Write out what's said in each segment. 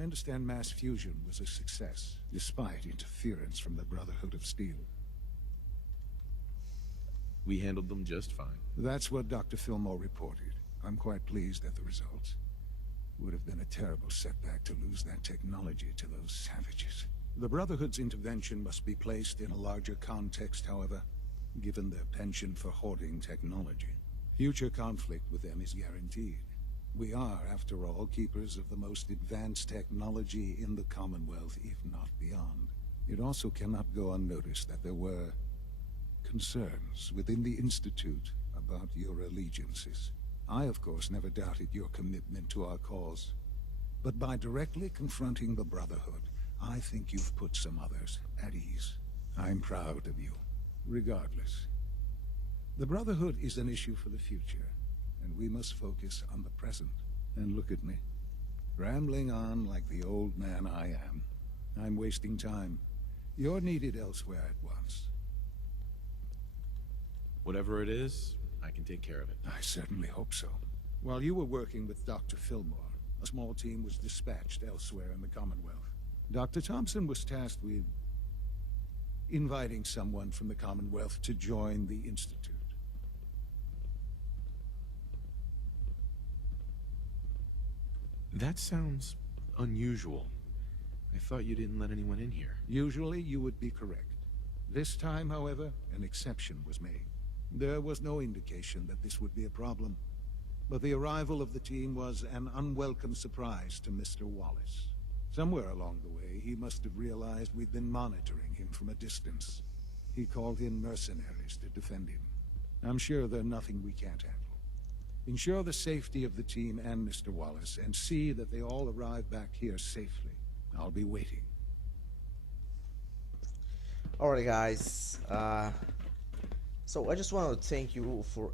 I understand mass fusion was a success, despite interference from the Brotherhood of Steel. We handled them just fine. That's what Dr. Fillmore reported. I'm quite pleased at the results. Would have been a terrible setback to lose that technology to those savages. The Brotherhood's intervention must be placed in a larger context, however, given their penchant for hoarding technology. Future conflict with them is guaranteed. We are, after all, keepers of the most advanced technology in the Commonwealth, if not beyond. It also cannot go unnoticed that there were concerns within the Institute about your allegiances. I, of course, never doubted your commitment to our cause. But by directly confronting the Brotherhood, I think you've put some others at ease. I'm proud of you, regardless. The Brotherhood is an issue for the future, and we must focus on the present. And look at me, rambling on like the old man I am. I'm wasting time. You're needed elsewhere at once. Whatever it is, I can take care of it. I certainly hope so. While you were working with Dr. Fillmore, a small team was dispatched elsewhere in the Commonwealth. Dr. Thompson was tasked with inviting someone from the Commonwealth to join the Institute. That sounds unusual. I thought you didn't let anyone in here. Usually you would be correct. This time, however, an exception was made. There was no indication that this would be a problem, but the arrival of the team was an unwelcome surprise to Mr. Wallace. Somewhere along the way, he must have realized we'd been monitoring him from a distance. He called in mercenaries to defend him. I'm sure they're nothing we can't handle. Ensure the safety of the team and Mr. Wallace, and see that they all arrive back here safely. I'll be waiting. Alright guys, so I just want to thank you for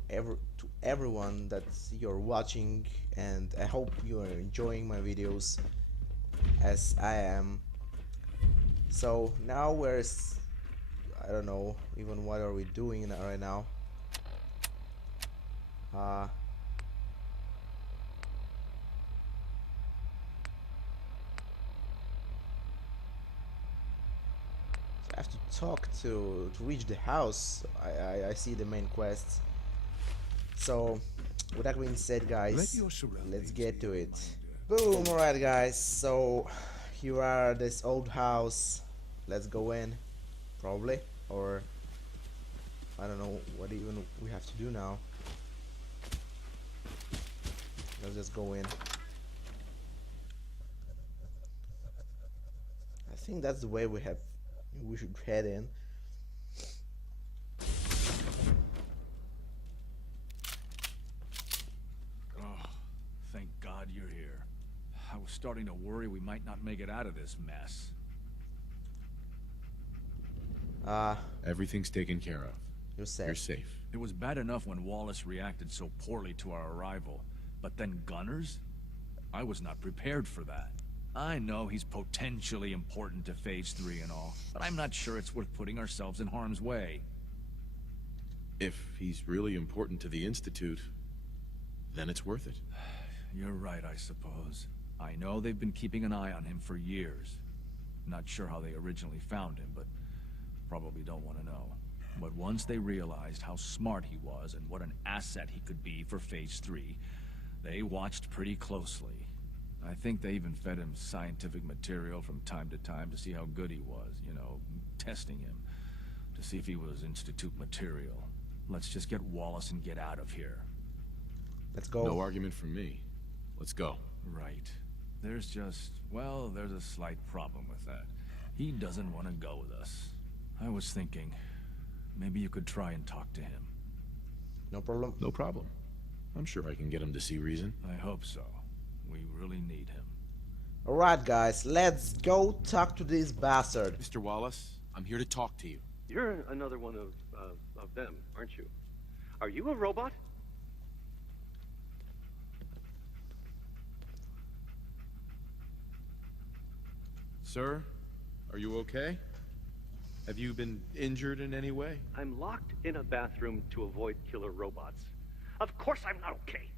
everyone that you're watching, and I hope you are enjoying my videos as I am. So now I don't know even what are we doing right now. I have to talk to reach the house. I see the main quest. So with that being said, guys, let's get to it. Boom. Alright guys, so here are this old house. Let's go in, probably, or I don't know what even we have to do now. Let's just go in. I think that's the way we should head in. Oh, thank God you're here. I was starting to worry we might not make it out of this mess. Everything's taken care of. You're safe. You're safe. It was bad enough when Wallace reacted so poorly to our arrival, but then Gunners? I was not prepared for that. I know he's potentially important to Phase 3 and all, but I'm not sure it's worth putting ourselves in harm's way. If he's really important to the Institute, then it's worth it. You're right, I suppose. I know they've been keeping an eye on him for years. Not sure how they originally found him, but probably don't want to know. But once they realized how smart he was and what an asset he could be for Phase 3, they watched pretty closely. I think they even fed him scientific material from time to time to see how good he was, you know, testing him, to see if he was Institute material. Let's just get Wallace and get out of here. Let's go. No argument from me. Let's go. Right. There's just, well, there's a slight problem with that. He doesn't want to go with us. I was thinking, maybe you could try and talk to him. No problem. No problem. I'm sure I can get him to see reason. I hope so. We really need him. Alright guys, let's go talk to this bastard. Mr. Wallace, I'm here to talk to you. You're another one of them, aren't you? Are you a robot? Sir, are you okay? Have you been injured in any way? I'm locked in a bathroom to avoid killer robots. Of course I'm not okay.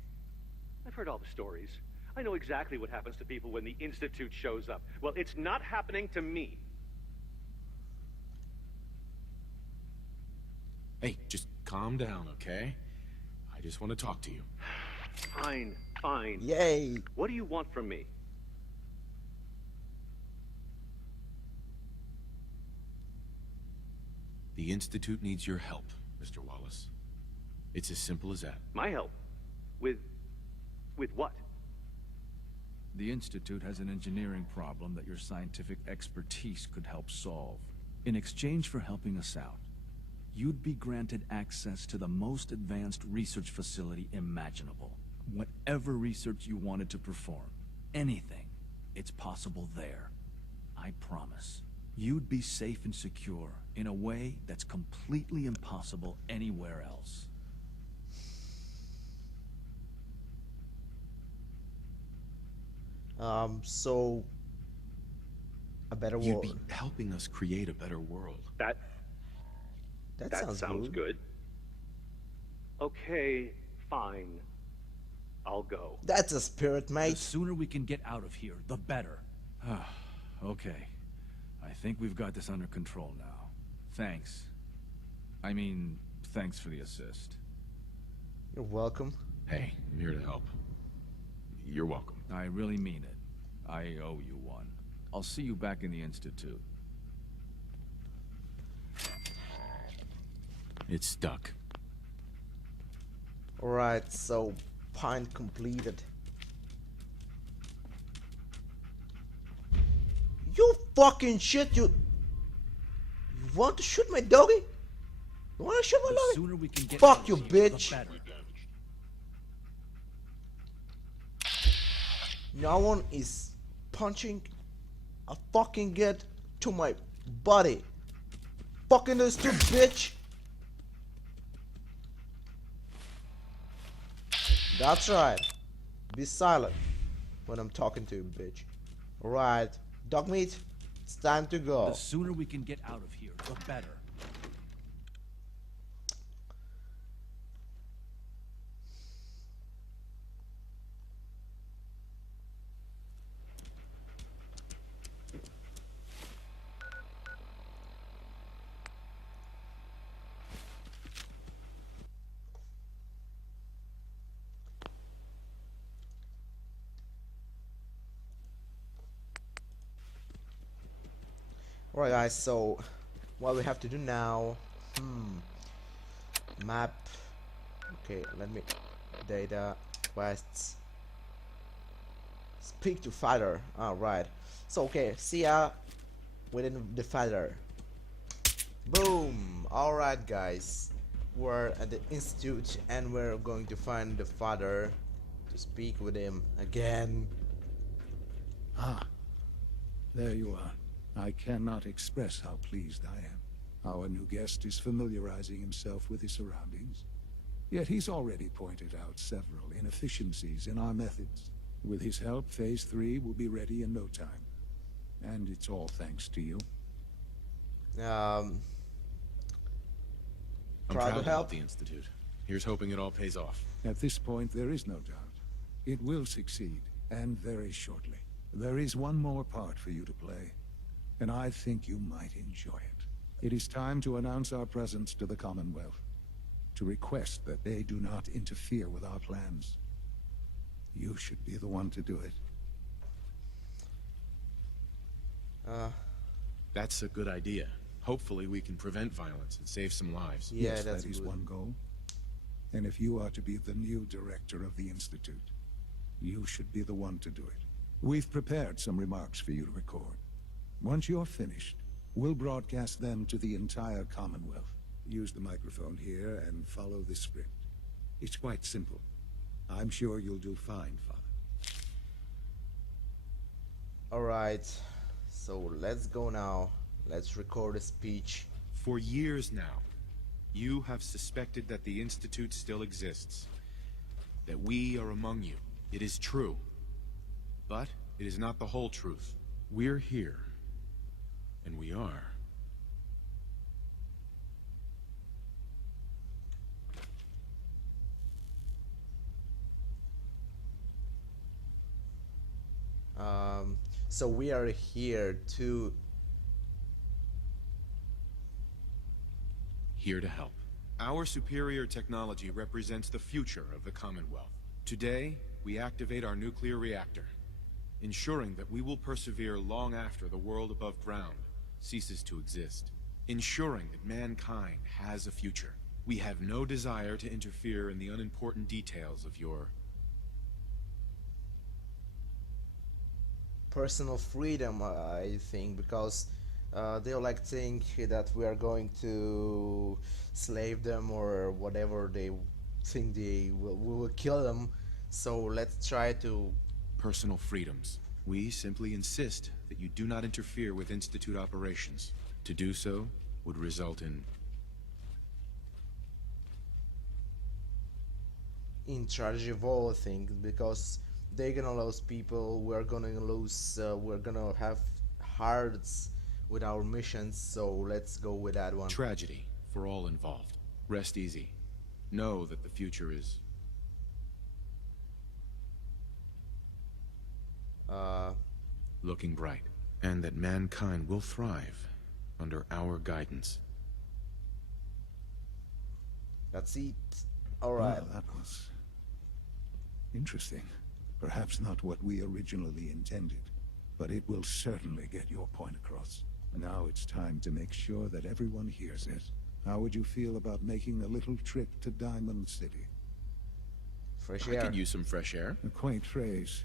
I've heard all the stories. I know exactly what happens to people when the Institute shows up. Well, it's not happening to me. Hey, just calm down, okay? I just want to talk to you. Fine, fine. Yay! What do you want from me? The Institute needs your help, Mr. Wallace. It's as simple as that. My help? With what? The Institute has an engineering problem that your scientific expertise could help solve. In exchange for helping us out, you'd be granted access to the most advanced research facility imaginable. Whatever research you wanted to perform, anything, it's possible there. I promise. You'd be safe and secure in a way that's completely impossible anywhere else. So a better You'd world. be helping us create a better world. That Sounds good. Okay, fine. I'll go. That's a spirit, The mate. sooner we can get out of here, the better. Okay. I think we've got this under control now. Thanks. I mean, thanks for the assist. You're welcome. Hey, I'm here to help. You're welcome. I really mean it. I owe you one. I'll see you back in the Institute. It's stuck. Alright, so point completed. You fucking shit, you want to shoot my doggy? You wanna shoot my The doggy? sooner we can get Fuck out you, of here, bitch. the better. No one is punching a fucking get to my body. Fucking this too, bitch. That's right. Be silent when I'm talking to you, bitch. Alright, dog meat, it's time to go. The sooner we can get out of here, the better. Alright guys, so what we have to do now, map, okay, let me, data, quests, speak to father, alright, so okay, see ya within the father, boom, alright guys, we're at the Institute and we're going to find the father to speak with him again. Ah, there you are. I cannot express how pleased I am. Our new guest is familiarizing himself with his surroundings. Yet he's already pointed out several inefficiencies in our methods. With his help, Phase 3 will be ready in no time. And it's all thanks to you. I'm Proud to proud to help. help the Institute. Here's hoping it all pays off. At this point, there is no doubt. It will succeed, and very shortly. There is one more part for you to play, and I think you might enjoy it. It is time to announce our presence to the Commonwealth, to request that they do not interfere with our plans. You should be the one to do it. That's a good idea. Hopefully we can prevent violence and save some lives. Yeah, Yes, that's that is good. one goal. And if you are to be the new director of the Institute, you should be the one to do it. We've prepared some remarks for you to record. Once you're finished, we'll broadcast them to the entire Commonwealth. Use the microphone here and follow the script. It's quite simple. I'm sure you'll do fine, Father. Alright, so let's go now. Let's record a speech. For years now, you have suspected that the Institute still exists. That we are among you. It is true. But it is not the whole truth. We're here. And we are. So we are here to help. Our superior technology represents the future of the Commonwealth. Today, we activate our nuclear reactor, ensuring that we will persevere long after the world above ground ceases to exist, ensuring that mankind has a future. We have no desire to interfere in the unimportant details of your personal freedom, I think, because they'll like think that we are going to slave them or whatever. They think we will kill them, so let's try to personal freedoms. We simply insist that you do not interfere with Institute operations. To do so would result in charge of all things, because they're gonna lose people, we're gonna have hearts with our missions, so let's go with that one. Tragedy for all involved. Rest easy. Know that the future is looking bright, and that mankind will thrive under our guidance. That's it. Alright. Well, that was interesting. Perhaps not what we originally intended, but it will certainly get your point across. Now it's time to make sure that everyone hears it. How would you feel about making a little trip to Diamond City? Fresh I air. could use some fresh air. A quaint phrase,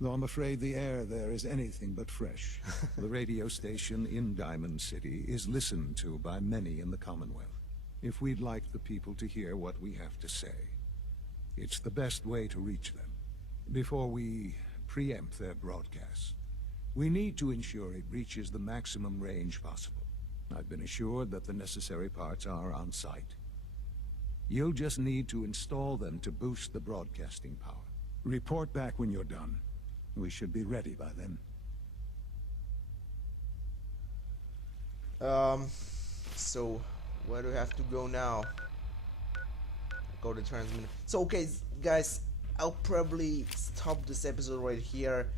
though I'm afraid the air there is anything but fresh. The radio station in Diamond City is listened to by many in the Commonwealth. If we'd like the people to hear what we have to say, it's the best way to reach them. Before we preempt their broadcasts, we need to ensure it reaches the maximum range possible. I've been assured that the necessary parts are on site. You'll just need to install them to boost the broadcasting power. Report back when you're done. We should be ready by then. So where do we have to go now? Go to transmit. So okay, guys, I'll probably stop this episode right here.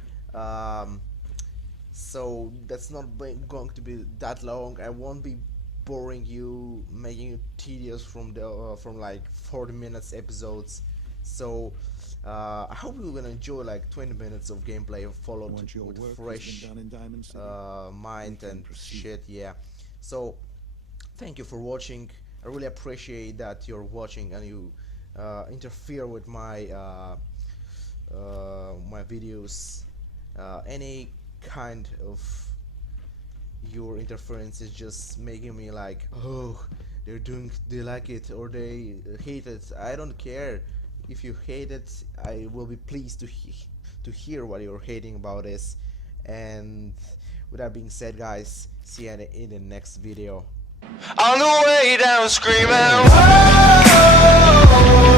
So that's not going to be that long. I won't be boring you, making it tedious from like 40 minutes episodes. So I hope you're gonna enjoy like 20 minutes of gameplay followed with fresh mind and shit. Yeah. So thank you for watching. I really appreciate that you're watching and you interfere with my my videos. Any kind of your interference is just making me like, oh, they like it or they hate it. I don't care. If you hate it, I will be pleased to hear what you're hating about this. And with that being said, guys, see you in the next video. On the way down screaming, whoa!